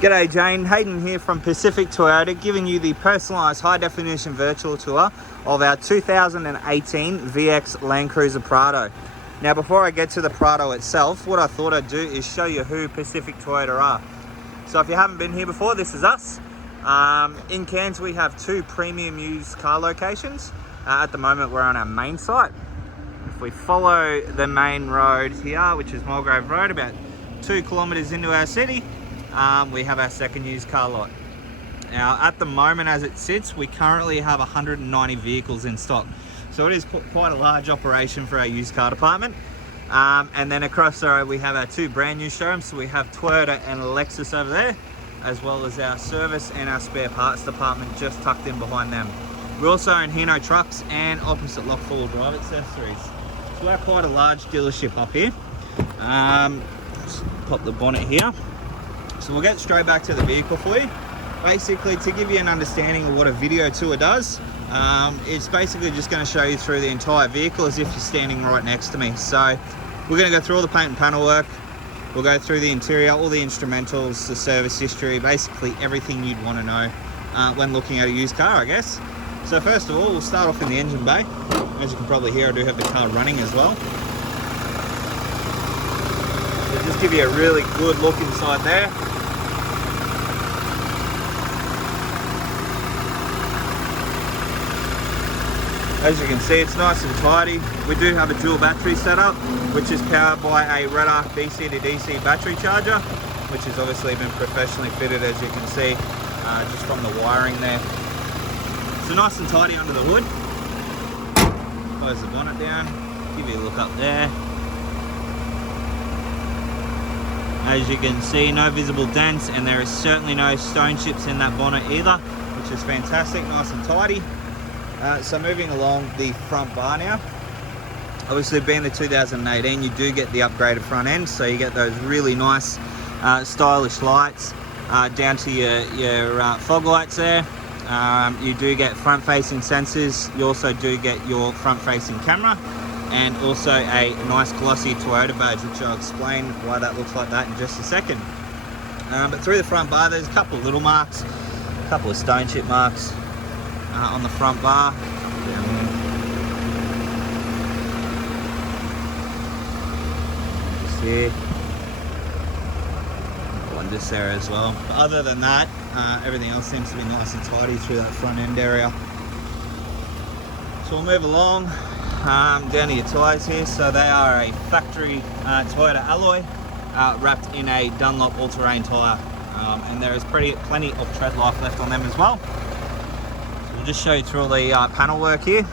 G'day Jane, Hayden here from Pacific Toyota, giving you the personalised high-definition virtual tour of our 2018 VX Land Cruiser Prado. Now before I get to the Prado itself, what I thought I'd do is show you who Pacific Toyota are. So if you haven't been here before, this is us. In Cairns we have 2 premium used car locations. At the moment we're on our main site. If we follow the main road here, which is Mulgrave Road, about 2 kilometres into our city, we have our second used car lot. Now at the moment as it sits, we currently have 190 vehicles in stock. So it is quite a large operation for our used car department. And then across the road we have our 2 brand new showrooms. So we have Toyota and Lexus over there, as well as our service and our spare parts department just tucked in behind them. We also own Hino trucks and opposite lock forward drive accessories. So we're quite a large dealership up here. Let's pop the bonnet here. So we'll get straight back to the vehicle for you. Basically, to give you an understanding of what a video tour does, it's basically just going to show you through the entire vehicle as if you're standing right next to me. So we're going to go through all the paint and panel work. We'll go through the interior, all the instrumentals, the service history, basically everything you'd want to know when looking at a used car, I guess. So first of all, we'll start off in the engine bay. As you can probably hear, I do have the car running as well. So just give you a really good look inside there. As you can see, it's nice and tidy. We do have a dual battery setup, which is powered by a Red Arc DC to DC battery charger, which has obviously been professionally fitted, as you can see, just from the wiring there. So nice and tidy under the hood. Close the bonnet down, give you a look up there. As you can see, no visible dents, and there is certainly no stone chips in that bonnet either, which is fantastic, nice and tidy. So moving along the front bar now. Obviously being the 2018, you do get the upgraded front end, so you get those really nice stylish lights down to your fog lights there. You do get front facing sensors, you also do get your front facing camera, and also a nice glossy Toyota badge, which I'll explain why that looks like that in just a second. But through the front bar there's a couple of little marks, a couple of stone chip marks on the front bar. Down here. Just here. One just there as well. But other than that, everything else seems to be nice and tidy through that front end area. So we'll move along down to your tyres here. So they are a factory Toyota alloy wrapped in a Dunlop all-terrain tyre, and there is plenty of tread life left on them as well. Just show you through all the panel work here.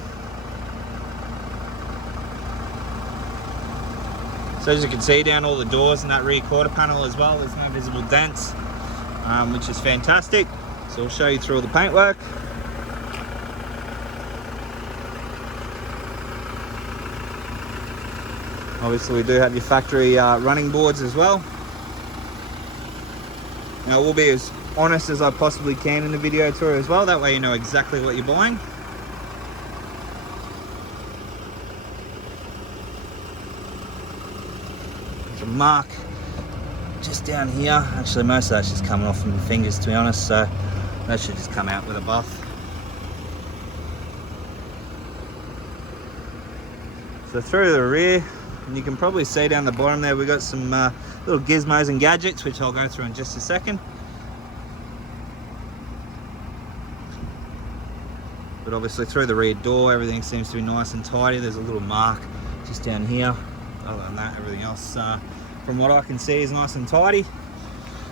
So as you can see, down all the doors and that rear quarter panel as well, there's no visible dents, which is fantastic. So we'll show you through all the paintwork. Obviously we do have your factory running boards as well. Now we'll be as honest as I possibly can in the video tour as well, that way you know exactly what you're buying. There's a mark just down here. Actually most of that's just coming off from the fingers, to be honest, so that should just come out with a buff. So through the rear, and you can probably see down the bottom there, we've got some little gizmos and gadgets, which I'll go through in just a second. But obviously through the rear door, everything seems to be nice and tidy. There's a little mark just down here. Other than that, everything else, from what I can see, is nice and tidy.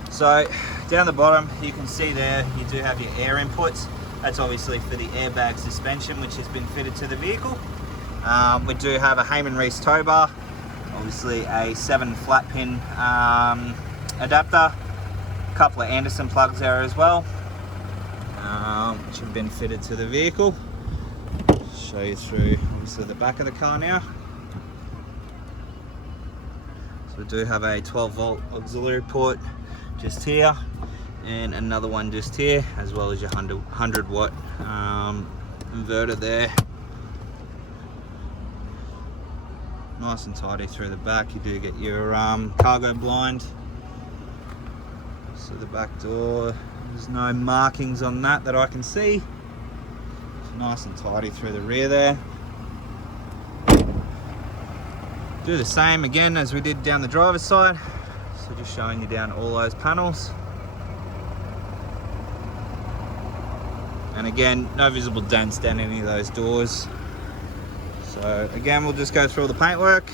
So down the bottom, you can see there, you do have your air inputs. That's obviously for the airbag suspension, which has been fitted to the vehicle. We do have a Heyman Reese tow bar, obviously a 7 flat pin adapter, a couple of Anderson plugs there as well, which have been fitted to the vehicle. Show you through obviously the back of the car now. So we do have a 12 volt auxiliary port just here, and another one just here, as well as your 100 watt inverter there. Nice and tidy through the back. You do get your cargo blind So the back door, there's no markings on that I can see. It's nice and tidy through the rear there. Do the same again as we did down the driver's side. So just showing you down all those panels. And again, no visible dents down any of those doors. So again, we'll just go through all the paintwork.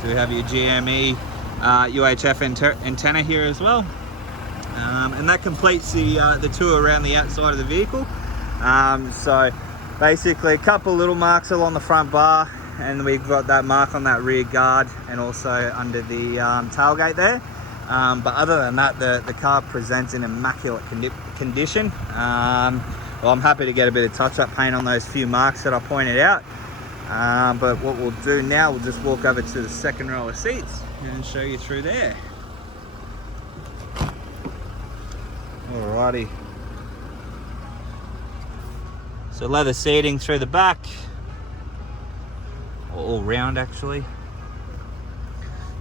So we have your GME UHF antenna here as well. And that completes the tour around the outside of the vehicle. So basically a couple little marks along the front bar, and we've got that mark on that rear guard and also under the tailgate there. But other than that, the car presents in immaculate condition. Well, I'm happy to get a bit of touch-up paint on those few marks that I pointed out. But what we'll do now, we'll just walk over to the second row of seats and show you through there. Alrighty. So leather seating through the back, all round actually.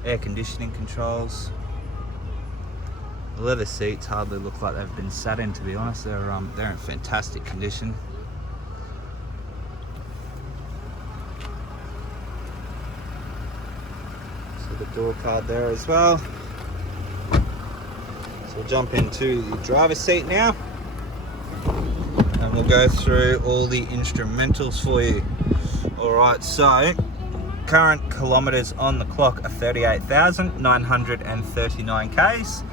Air conditioning controls. The leather seats hardly look like they've been sat in, to be honest. They're in fantastic condition. So the door card there as well. So we'll jump into the driver's seat now. And we'll go through all the instrumentals for you. Alright, so current kilometers on the clock are 38,939 Ks.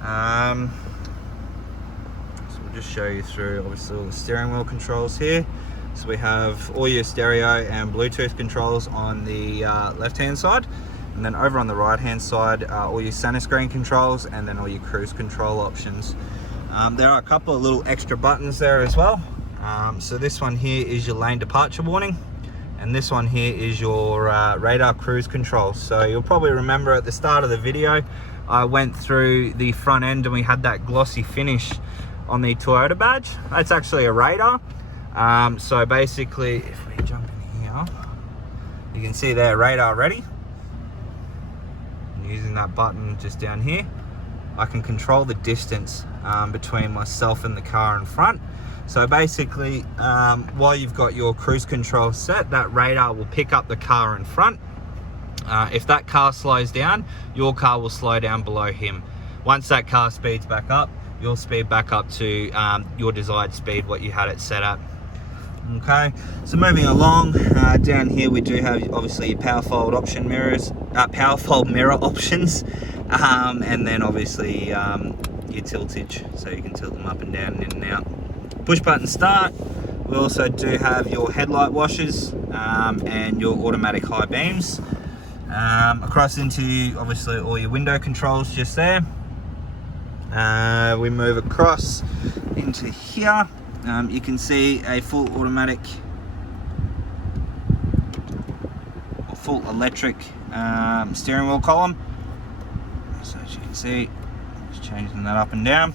So we'll just show you through obviously all the steering wheel controls here. So we have all your stereo and Bluetooth controls on the left hand side, and then over on the right hand side all your center screen controls, and then all your cruise control options. There are a couple of little extra buttons there as well. So this one here is your lane departure warning, and this one here is your radar cruise control. So you'll probably remember at the start of the video I went through the front end and we had that glossy finish on the Toyota badge. That's actually a radar. So basically if we jump in here, you can see there, radar ready. And using that button just down here, I can control the distance between myself and the car in front. So basically, while you've got your cruise control set, that radar will pick up the car in front. If that car slows down, your car will slow down below him. Once that car speeds back up, you'll speed back up to your desired speed, what you had it set at. Okay, so moving along, down here we do have obviously your power fold option mirrors, power fold mirror options, and then obviously your tiltage, so you can tilt them up and down and in and out. Push button start. We also do have your headlight washers and your automatic high beams. Across into obviously all your window controls just there. We move across into here. You can see a full automatic or full electric steering wheel column. So as you can see, just changing that up and down.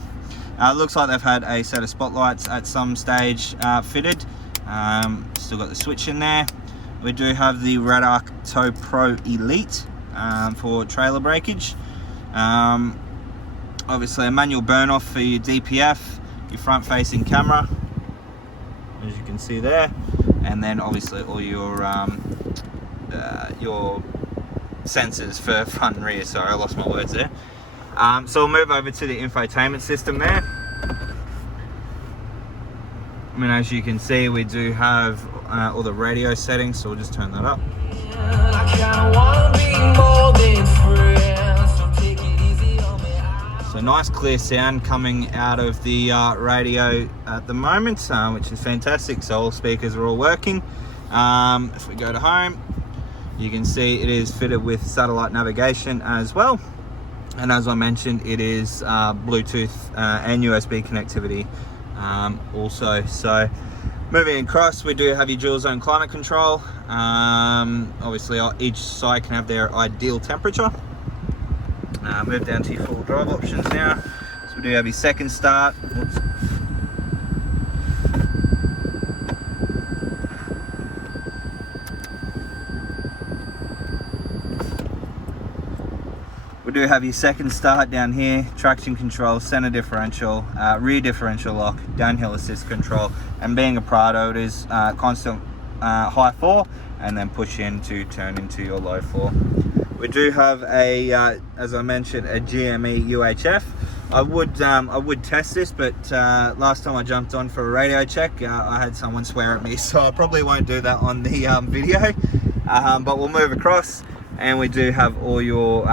It looks like they've had a set of spotlights at some stage fitted. Still got the switch in there. We do have the Radar Tow Pro Elite for trailer breakage. Obviously a manual burn off for your DPF, your front facing camera, as you can see there, and then obviously all your sensors for front and rear. Sorry, I lost my words there. So we'll move over to the infotainment system there. I mean, as you can see, we do have all the radio settings, so we'll just turn that up. So nice clear sound coming out of the radio at the moment, which is fantastic. So all speakers are all working. If we go to home, you can see it is fitted with satellite navigation as well. And as I mentioned, it is Bluetooth and USB connectivity also. So moving across, we do have your dual zone climate control. Obviously each side can have their ideal temperature. Move down to your full drive options now. So we do have your second start. Whoops. We do have your second start down here, traction control, center differential, rear differential lock, downhill assist control, and being a Prado, it is constant high 4 and then push in to turn into your low 4. We do have a, as I mentioned, a GME UHF. I would test this, but last time I jumped on for a radio check, I had someone swear at me, so I probably won't do that on the video. But we'll move across, and we do have all your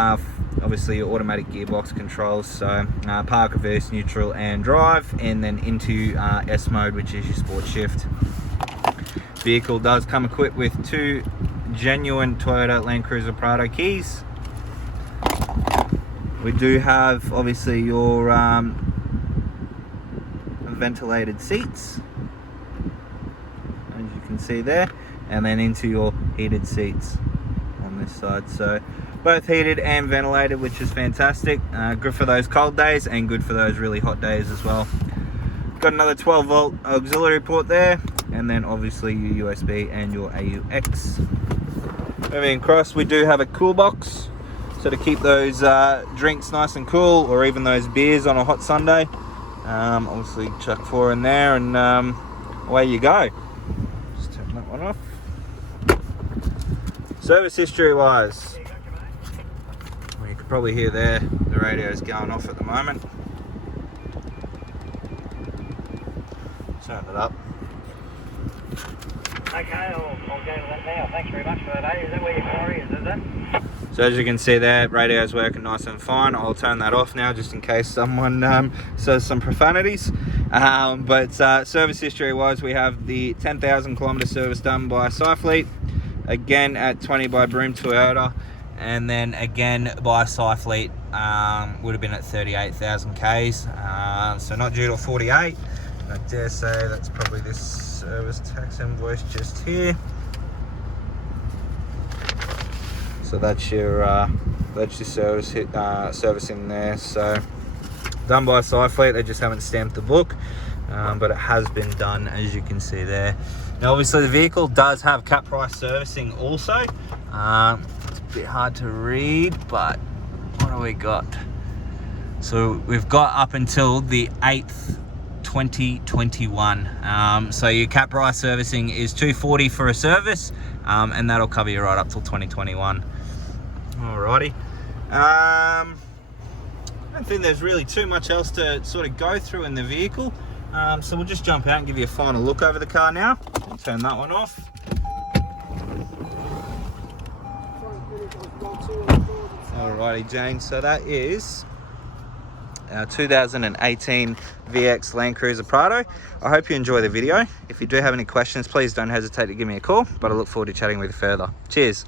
obviously your automatic gearbox controls, so park, reverse, neutral and drive, and then into S mode, which is your sport shift. Vehicle does come equipped with 2 genuine Toyota Land Cruiser Prado keys. We do have obviously your ventilated seats, as you can see there, and then into your heated seats on this side. So both heated and ventilated, which is fantastic. Good for those cold days and good for those really hot days as well. Got another 12 volt auxiliary port there, and then obviously your USB and your AUX. Moving across, we do have a cool box, so to keep those drinks nice and cool, or even those beers on a hot Sunday. Obviously chuck 4 in there, and away you go. Just turn that one off. Service history wise, well, you can probably hear there the radio's going off at the moment. Turn it up. Okay, I'll go to that now. Thanks very much for that. Is that where your query is that? So as you can see there, radio's working nice and fine. I'll turn that off now just in case someone says some profanities. But service history wise, we have the 10,000 kilometer service done by Cyfleet, again at 20 by Broome Toyota, and then again by Cyfleet would have been at 38,000 Ks. So not due till 48. I dare say that's probably this service tax invoice just here. So that's your service servicing there. So done by Cyfleet. They just haven't stamped the book, but it has been done, as you can see there. Now obviously the vehicle does have cap price servicing also. It's a bit hard to read, but what do we got? So we've got up until the 8th 2021. So your cap price servicing is $240 for a service, and that'll cover you right up till 2021. Alrighty. I don't think there's really too much else to sort of go through in the vehicle, so we'll just jump out and give you a final look over the car now. I'll turn that one off. Alrighty, Jane, so that is our 2018 VX Land Cruiser Prado. I hope you enjoy the video. If you do have any questions, please don't hesitate to give me a call, but I look forward to chatting with you further. Cheers.